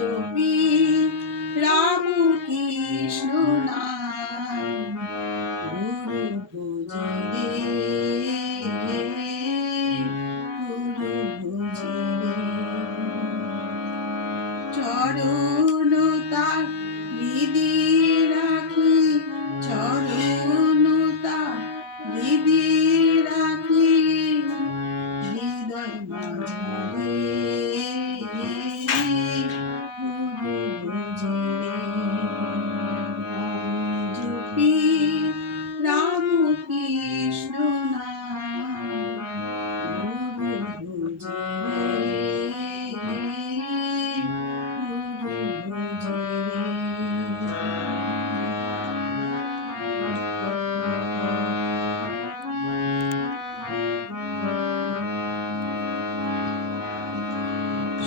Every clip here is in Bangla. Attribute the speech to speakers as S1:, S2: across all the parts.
S1: জপি রাম কৃষ্ণ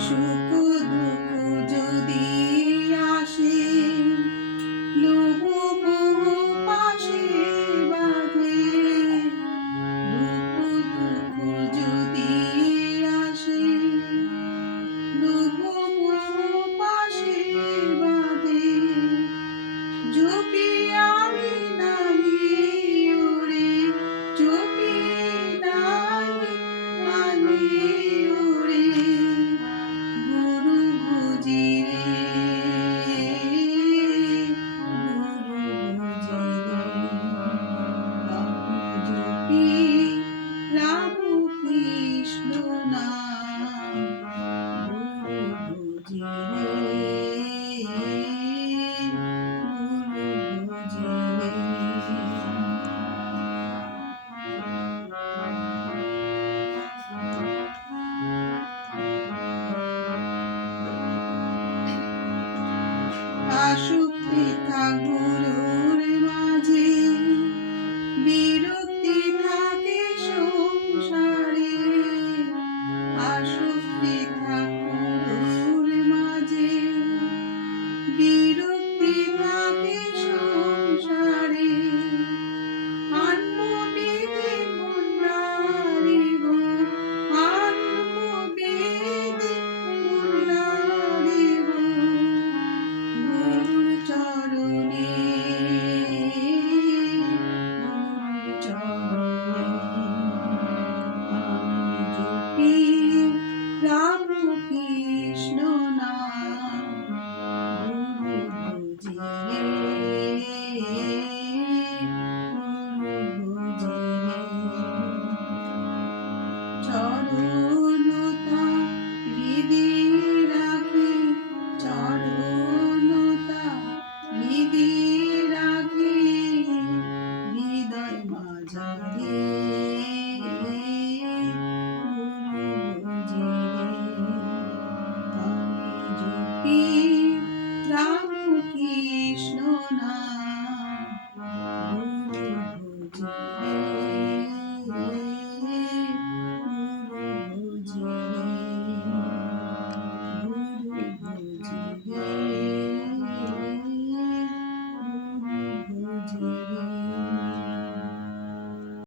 S1: সুখ দুঃখ আসক্তি থাক রাম Amen.